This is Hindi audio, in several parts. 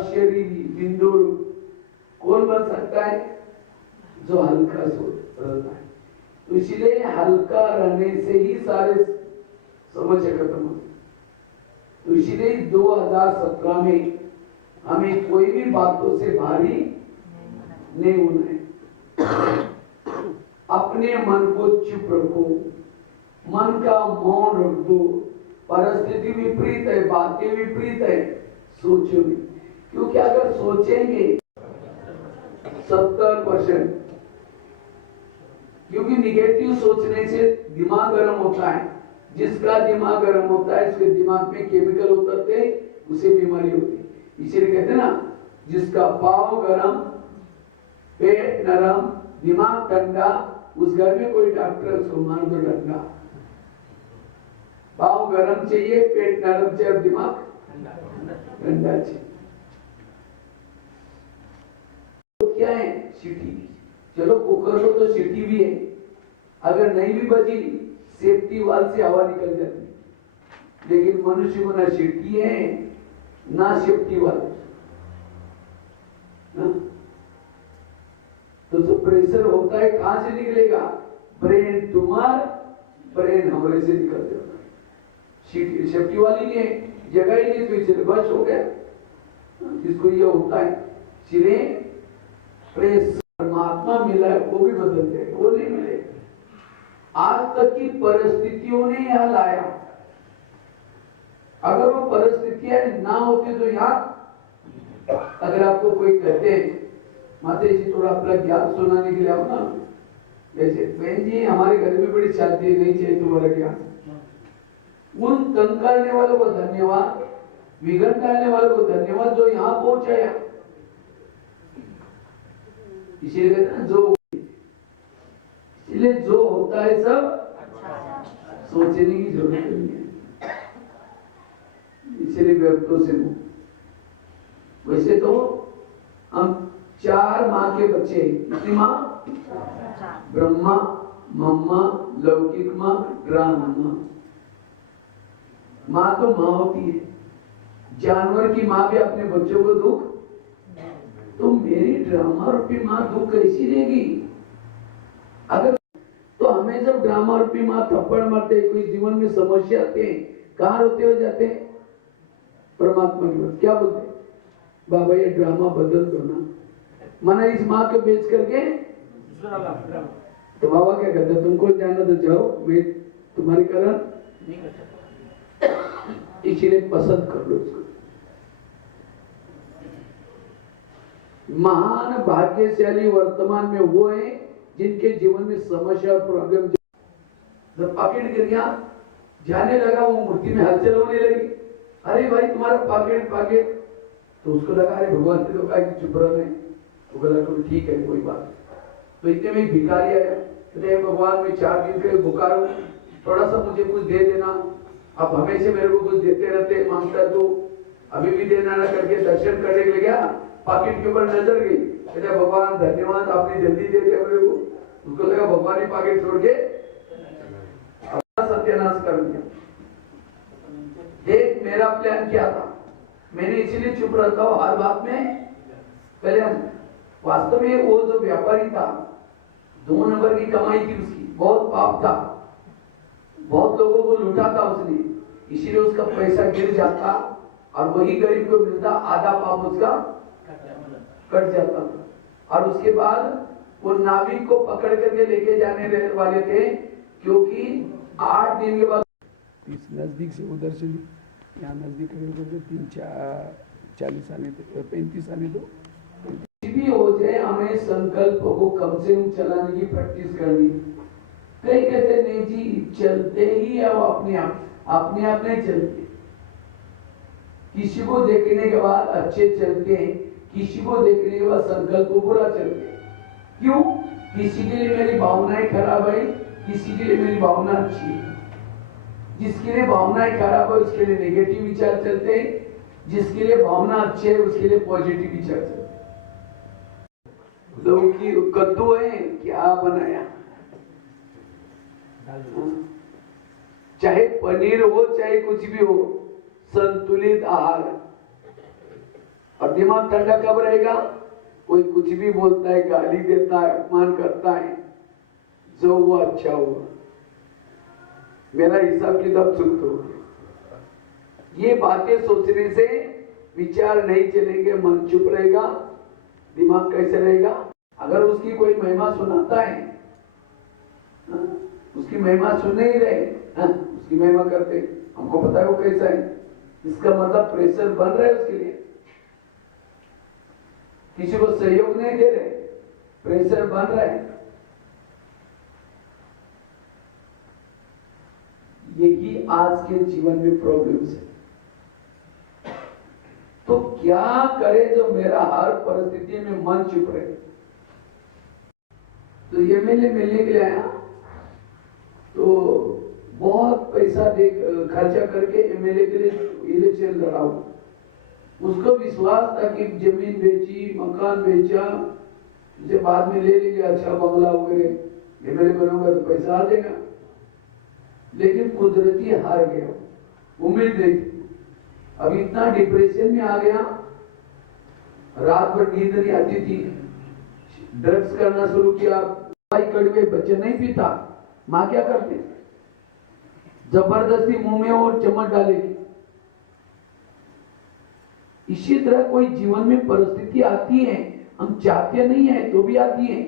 अशरीरी बिंदु कौन बन सकता है? जो हल्का रहता है। तो इसलिए हल्का रहने से ही सारे समस्या खत्म होती। तो इसलिए 2017 में हमें कोई भी बातों से भारी नहीं होना है। अपने मन को चुप रखो, मन का मौन रख दो। परिस्थिति विपरीत है, बातें विपरीत है, सोचो नहीं। क्योंकि अगर सोचेंगे 70%, क्योंकि निगेटिव सोचने से दिमाग गर्म होता है। जिसका दिमाग गर्म होता है उसके दिमाग में केमिकल उतरते, उसे बीमारी होती है। इसीलिए कहते हैं ना, जिसका पाँव गरम, पेट नरम, दिमाग ठंडा, उस घर में कोई डॉक्टर उसको मार दो डंडा। पाँव गरम चाहिए, पेट नरम चाहिए, दिमाग ठंडा चाहिए। तो क्या है? सीटी। चलो कुकर लो तो सीटी भी है, अगर नहीं भी बजी सेफ्टी वाल से हवा निकल जाती है। लेकिन मनुष्य को ना सीटी है ना सेफ्टी वाल। तो जो प्रेशर होता है कहां से निकलेगा? ब्रेन तुम्हार, ब्रेन हमारे से निकल जाता है। सेफ्टी वाली नहीं है, जगह ही नहीं, तो इसलिए बस हो गया। जिसको ये होता है, इसलिए प्रेशर परमात्मा मिला है वो भी बदल जाएगा, वो नहीं मिलेगा। आज तक की परिस्थितियों ने यहां लाया। अगर वो परिस्थितियां ना होती तो यार, अगर आपको कोई कहते माता जी थोड़ा अपना ज्ञान सुनाने के लिए आओ ना, जैसे बहन जी हमारे घर में बड़ी शादी नहीं चाहिए तुम्हारा ज्ञान। उन तंग करने वालों को धन्यवाद, विघन डालने वालों को धन्यवाद जो यहां पहुंचाया। इसीलिए कहते हैं जो, इसलिए जो होता है सब सोचने की जरूरत नहीं है। इसलिए व्यर्थों से वैसे तो हम 4 माँ के बच्चे, कितनी माँ? ब्रह्मा, मम्मा, लौकिक माँ, ग्राम माँ। माँ तो माँ होती है। जानवर की माँ भी अपने बच्चों को दुख, तो मेरी ड्रामा रूपी माँ दुख कैसी देगी? अगर तो हमें जब ड्रामा रूपी माँ थप्पड़ मारते, कोई जीवन में समस्या आते हैं, कहाँ रोते हो जाते हैं? परमात्मा की बात क्या बोलते? बाबा ये ड्रामा बदल दो ना, माना इस माँ को बेच करके। तो बाबा क्या कहते? तुमको जाना तो जाओ, मैं तुम्हारी कारण इसलिए पसंद कर लो इसको। महान भाग्यशाली वर्तमान में वो है जिनके जीवन में समस्या और प्रॉब्लम। जब पॉकेट गिर गया, जाने लगा, वो मूर्ति में हलचल होने लगी। अरे भाई तुम्हारा पॉकेट, तो उसको लगा अरे भगवान ने तो कहा कि चुप रहे। तो बोला तो ठीक है कोई बात। तो इतने में भिखारी आया, कहते भगवान मैं 4 दिन के भूखा हूं, थोड़ा सा मुझे कुछ दे देना। अब हमेशा मेरे को कुछ देते रहते, मांगता तो अभी भी देना ना करके दर्शन करने के लिए गया, पॉकेट के ऊपर नजर गई, कहते भगवान धन्यवाद आपने जल्दी दे दिया मेरे को। उसको लगा भगवान ही पॉकेट छोड़ के अपना सत्यानाश कर दिया। देख मेरा प्लान क्या था, मैंने इसीलिए चुप रहता हूं हर बात में कल्याण। वास्तव में वो जो व्यापारी था, 2 नंबर की कमाई थी उसकी, बहुत पाप था, बहुत लोगों को लूटा था उसने, इसीलिए उसका पैसा गिर जाता और वही गरीब को मिलता, आधा पाप उसका कट जाता था। और उसके बाद वो नाविक को पकड़ करके लेके जाने वाले थे, क्योंकि 8 दिन के बाद इस नजदीक से उधर से यहाँ नजदीक 3-40 आने तो 35 आने दो भी हो जाए, हमें संकल्प को कम से कम चलाने की प्रैक्टिस करनी। कई कहते नहीं जी चलते ही है वो अपने आप नहीं चलते। किसी को देखने के बाद अच्छे चलते हैं, किसी को देखने के बाद संकल्प बुरा चलते हैं। क्यों? किसी के लिए मेरी भावनाएं खराब है, किसी के लिए मेरी भावना अच्छी है। जिसके लिए भावनाएं खराब है उसके लिए नेगेटिव विचार चलते हैं, जिसके लिए भावना अच्छी है उसके लिए पॉजिटिव विचार चलते हैं। लोग की कद्दू है क्या बनाया, चाहे पनीर हो चाहे कुछ भी हो, संतुलित आहार। और दिमाग ठंडा कब रहेगा? कोई कुछ भी बोलता है, गाली देता है, अपमान करता है, जो हुआ अच्छा हुआ, मेरा हिसाब किताब चुप हो गया। ये बातें सोचने से विचार नहीं चलेंगे, मन चुप रहेगा, दिमाग कैसे रहेगा? अगर उसकी कोई महिमा सुनाता है, उसकी महिमा सुनने ही रहे, उसकी महिमा करते, हमको पता है वो कैसा है, इसका मतलब प्रेशर बन रहा है उसके लिए, किसी को सहयोग नहीं दे रहे, प्रेशर बन रहा है। यही आज के जीवन में प्रॉब्लम्स है। तो क्या करे जो मेरा हर परिस्थिति में मन चुप रहे? तो एमएलए मिलने के लिए आया, तो बहुत पैसा दे खर्चा करके एमएलए के लिए इलेक्शन लड़ा। उसको विश्वास था कि जमीन बेची, मकान बेचा, जो बाद में ले लेंगे अच्छा बंगला वगैरह, एमएलए बनूंगा तो पैसा आ जाएगा। लेकिन कुदरती हार गया, उम्मीद नहीं थी। अब इतना डिप्रेशन में आ गया, रात भर नींद नहीं आती थी, ड्रग्स करना शुरू किया। भाई कड़वे बच्चे नहीं पीता, माँ क्या करती? जबरदस्ती मुंह में और चम्मच डालेगी। इसी तरह कोई जीवन में परिस्थिति आती है, हम चाहते नहीं है तो भी आती है,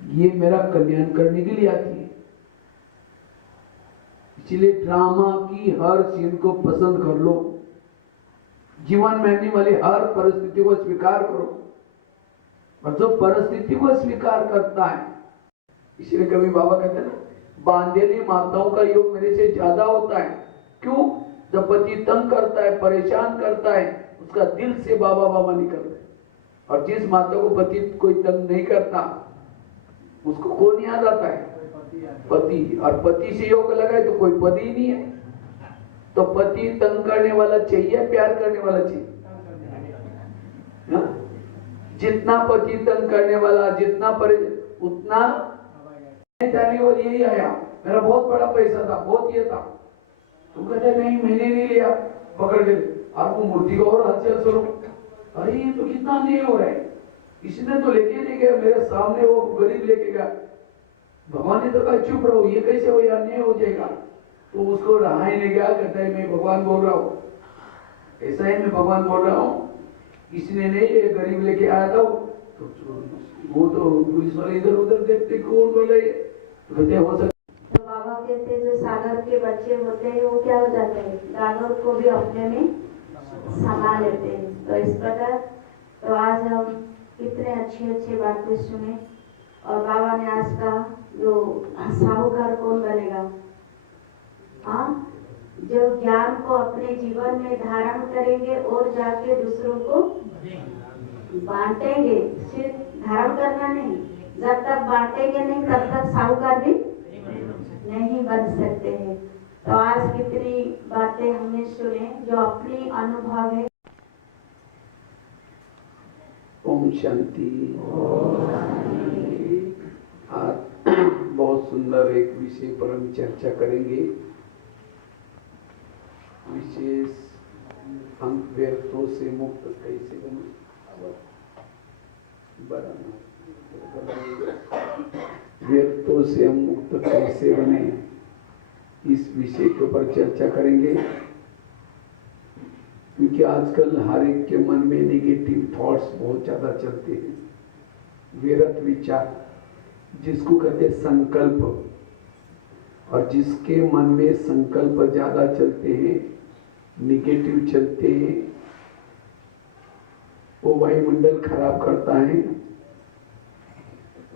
ये मेरा कल्याण करने के लिए आती है। इसलिए ड्रामा की हर सीन को पसंद कर लो, जीवन में आने वाली हर परिस्थिति को स्वीकार करो। और जो परिस्थिति को स्वीकार करता है, इसलिए कभी बाबा कहते हैं ना, बांधेली माताओं का योग मेरे से ज्यादा होता है। क्यों? जब पति तंग करता है, परेशान करता है, उसका दिल से बाबा बाबा निकलते हैं। और जिस माता को पति कोई तंग नहीं करता, उसको कौन याद आता है? पति। और पति से योग लगाए तो कोई पति ही नहीं है। तो पति तंग करने वाला चाहिए, प्यार करने वाला चाहिए? जितना पति तंग करने वाला, जितना उतना और यही आया, मेरा बहुत बड़ा पैसा था, बहुत ये था। तुम कहते नहीं, मैंने नहीं लिया, पकड़ के आपको मूर्ति को और हथियार सुनो। अरे ये तो कितना अन्याय हो रहा है, इसने तो लेके नहीं गया, मेरे सामने वो गरीब लेके गया। भगवान ने तो कहा चुप रहो, ये कैसे हो, अन्याय हो जाएगा। तो उसको रहा ही नहीं गया, कहता है मैं भगवान बोल रहा हूँ, ऐसा है मैं भगवान बोल रहा हूँ, इसने नहीं, ये गरीब लेके आया था। तो वो तो पुलिस वाले इधर उधर देखते, कौन बोले, तो कहते हो सकता। तो बाबा कहते जो सागर के बच्चे होते हैं वो क्या हो जाते हैं, गागर को भी अपने में समा लेते हैं। तो इस प्रकार तो आज हम कितने अच्छे बातें सुने। और बाबा ने आज का जो साहूकार कौन बनेगा, हाँ, जो ज्ञान को अपने जीवन में धारण करेंगे और जाके दूसरों को बांटेंगे। सिर्फ धारण करना नहीं, जब तक बांटेंगे नहीं तब तक साहूकार भी नहीं बन सकते हैं। तो आज कितनी बातें हमने सुने जो अपनी अनुभव है। ओम शांति। आज बहुत सुंदर एक विषय पर हम चर्चा करेंगे। विशेष हम व्यर्थों से मुक्त कैसे बने। व्यर्थों से हम मुक्त कैसे बने, इस विषय के ऊपर चर्चा करेंगे। क्योंकि आजकल हर एक के मन में नेगेटिव थॉट्स बहुत ज्यादा चलते हैं। व्यर्थ विचार, जिसको कहते हैं संकल्प, और जिसके मन में संकल्प ज्यादा चलते हैं, निगेटिव चलते हैं, वो वायुमंडल खराब करता है।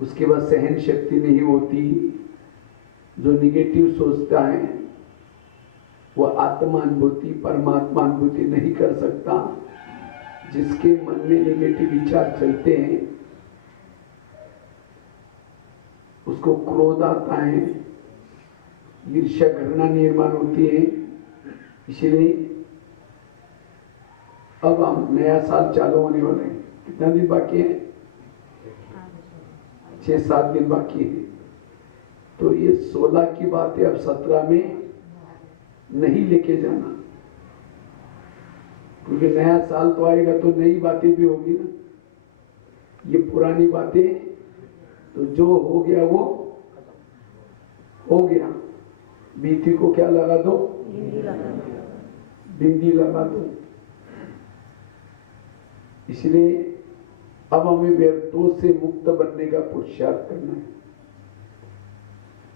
उसके बाद सहन शक्ति नहीं होती। जो निगेटिव सोचता है वो आत्मा अनुभूति, परमात्मा अनुभूति नहीं कर सकता। जिसके मन में नेगेटिव विचार चलते हैं उसको क्रोध आता है, ईर्ष्या घृणा निर्माण होती है। इसलिए अब हम नया साल चालू होने वाले हैं। कितना दिन बाकी है? 6-7 दिन बाकी है। तो ये 16 की बात है, अब 17 में नहीं लेके जाना। क्योंकि नया साल तो आएगा तो नई बातें भी होगी ना। ये पुरानी बातें तो जो हो गया वो हो गया। बीती को क्या लगा दो, बिंदी लगा दो। इसलिए अब हमें व्यर्थों से मुक्त बनने का पुरुषार्थ करना है।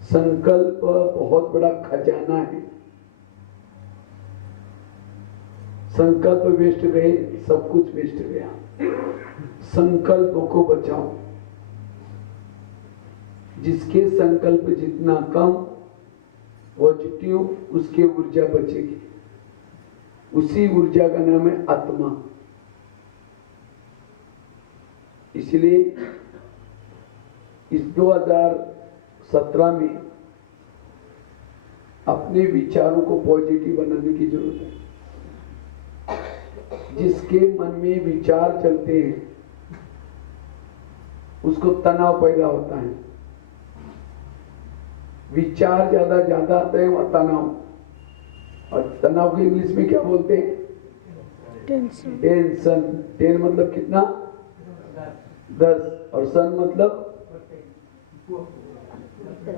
संकल्प बहुत बड़ा खजाना है। संकल्प वेस्ट गए, सब कुछ वेस्ट गया। संकल्प को बचाओ। जिसके संकल्प जितना कम पॉजिटिव, उसकी ऊर्जा बचेगी। उसी ऊर्जा का नाम है आत्मा। इसलिए इस 2017 में अपने विचारों को पॉजिटिव बनाने की जरूरत है। जिसके मन में विचार चलते हैं उसको तनाव पैदा होता है। विचार ज्यादा आता है वह तनाव। और तनाव को इंग्लिश में क्या बोलते हैं? टेंशन। टेन मतलब कितना? 10। और सन मतलब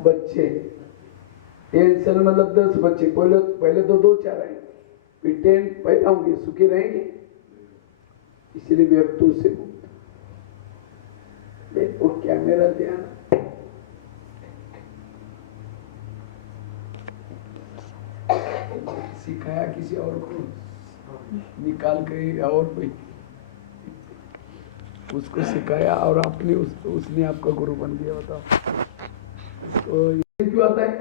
बच्चे। टेंशन मतलब 10 बच्चे। पहले तो 2-4 आए, फिर 10 पैदा होंगे, सुखी रहेंगे। इसलिए व्यर्थों से मुक्त। देखो क्या मेरा ध्यान सिखाया किसी और को, निकाल के और कोई उसको सिखाया और आपने उसने आपका गुरु बन गया। बताओ तो ये क्यों आता है?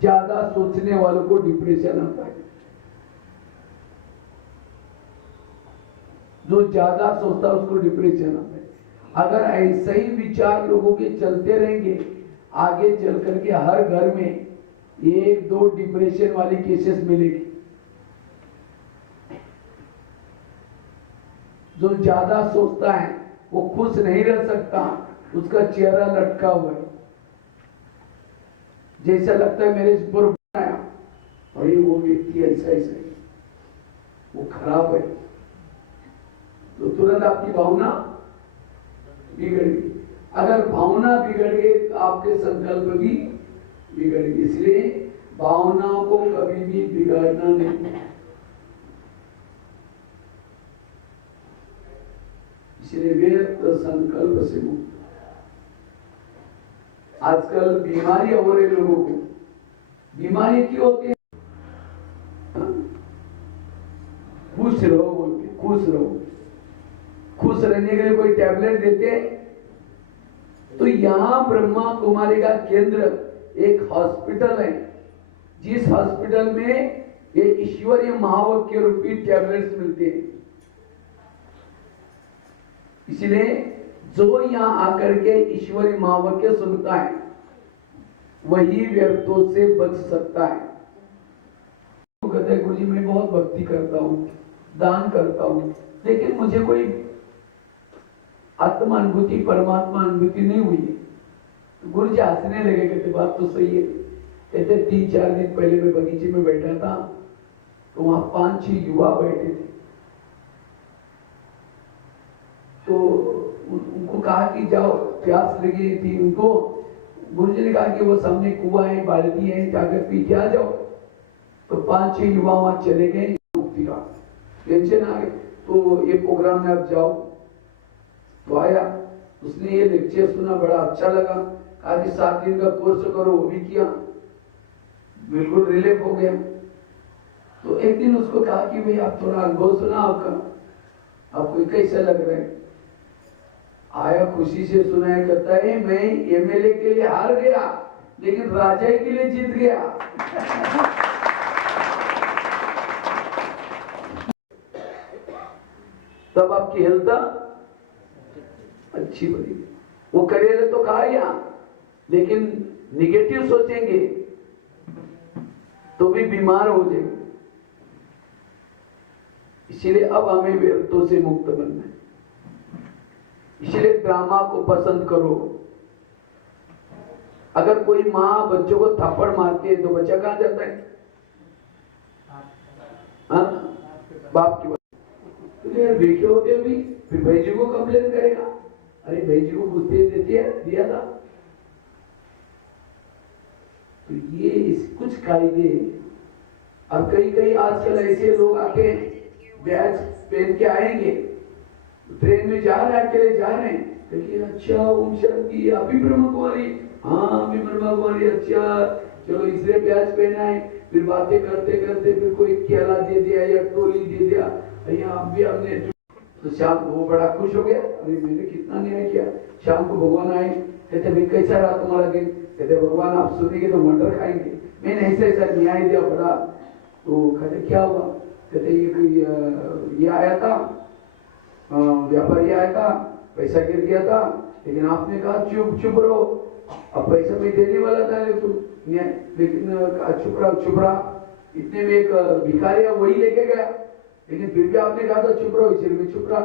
ज्यादा सोचने वालों को डिप्रेशन आता है। जो ज्यादा सोचता है उसको डिप्रेशन आता है। अगर ऐसे ही विचार लोगों के चलते रहेंगे, आगे चल करके हर घर में 1-2 डिप्रेशन वाली केसेस मिलेगी। जो ज्यादा सोचता है वो खुश नहीं रह सकता, उसका चेहरा लटका हुआ है। जैसा लगता है मेरे ऊपर आया और ये वो व्यक्ति ऐसा ही सही, वो खराब है, तो तुरंत आपकी भावना बिगड़ गई। अगर भावना बिगड़ गई तो आपके संकल्प भी बिगड़ गए। इसलिए भावनाओं को कभी भी बिगाड़ना नहीं। इसलिए व्यर्थ संकल्प से मुक्त। आजकल बीमारी हो रही लोगों को। बीमारी क्यों होती है? खुश रहो बोलते, खुश रहो। खुश रहने के लिए कोई टैबलेट देते हैं? तो यहां ब्रह्मा कुमारी का केंद्र एक हॉस्पिटल है, जिस हॉस्पिटल में ये ईश्वरीय महावाक्य रूपी टैबलेट्स मिलते हैं। इसलिए जो यहां आकर के ईश्वरीय महावाक्य सुनता है वही व्यर्थों से बच सकता है। तो कहते हैं गुरुजी मैं बहुत भक्ति करता हूं, दान करता हूं, लेकिन मुझे कोई आत्मा अनुभूति, परमात्मा अनुभूति नहीं हुई। तो गुरु जी हंसने लगे, कहते बात तो सही है। कहते 3-4 दिन पहले मैं बगीचे में बैठा था तो वहां 5-6 युवा बैठे थे। तो उनको कहा कि जाओ, प्यास लगी थी उनको। गुरु जी ने कहा कि वो सामने कुआं है, बाल्टी है, जाकर पी के आ जाओ। तो 5-6 युवा वहां चले गए। मुक्ति का टेंशन आ गई। तो ये प्रोग्राम में आप जाओ। तो आया, उसने ये लेक्चर सुना, बड़ा अच्छा लगा। कहा कि 7 दिन का कोर्स करो, वो भी किया, बिल्कुल रिलीफ हो गया। तो एक दिन उसको कहा कि भाई आप थोड़ा अनुभव सुना आपका, आपको कैसा लग रहा है? आया, खुशी से सुनाया, कहता है मैं एमएलए के लिए हार गया लेकिन राजा के लिए जीत गया। तब आपकी हेल्थ अच्छी बनी। वो करेगा तो कहा यहां, लेकिन निगेटिव सोचेंगे तो भी बीमार हो जाएंगे। इसलिए अब हमें व्यर्थों से मुक्त बनना है। इसलिए ड्रामा को पसंद करो। अगर कोई माँ बच्चों को थप्पड़ मारती है तो बच्चा कहां जाता है? हाँ? बाप की बात। तो यार देखे होते भी फिर भाई जी को कंप्लेन करेगा, अरे भाई जी को बुद्धि देती है दिया था। तो ये कुछ कायदे, अब कई कई आजकल ऐसे लोग आते हैं बैच पहन के आएंगे, ट्रेन में जा रहे हैं, अकेले जा रहे हैं, देखिए अच्छा ओम शांति अभी ब्रह्म कुमारी, हाँ अभी ब्रह्म कुमारी, अच्छा चलो इसलिए बैच पहना है। फिर बातें करते करते फिर कोई केला दे दिया या टोली दे दिया, यहाँ भी हमने, तो शाम को वो बड़ा खुश हो गया, अरे मैंने कितना न्याय किया। शाम को भगवान आए, कहते भाई कैसा रहा तुम्हारा दिन, कहते भगवान आप सुनेंगे तो मटर खाएंगे, मैंने ऐसा ऐसा न्याय दिया बड़ा। तो कहते क्या हुआ, कहते ये आया था, व्यापारी आया था, पैसा गिर गया था, लेकिन आपने कहा चुप चुप रहो, अब पैसा मैं देने वाला था लेकिन चुप रहा। इतने में एक भिखारी वही लेके गया, लेकिन फिर भी आपने कहा था चुप रहो, इसलिए मैं चुप रहा।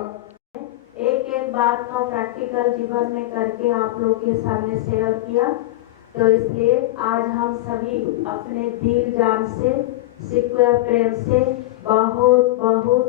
एक एक बात को प्रैक्टिकल जीवन में करके आप लोग के सामने शेयर किया, तो इसलिए आज हम सभी अपने दिल जान से सिख प्रेम से बहुत बहुत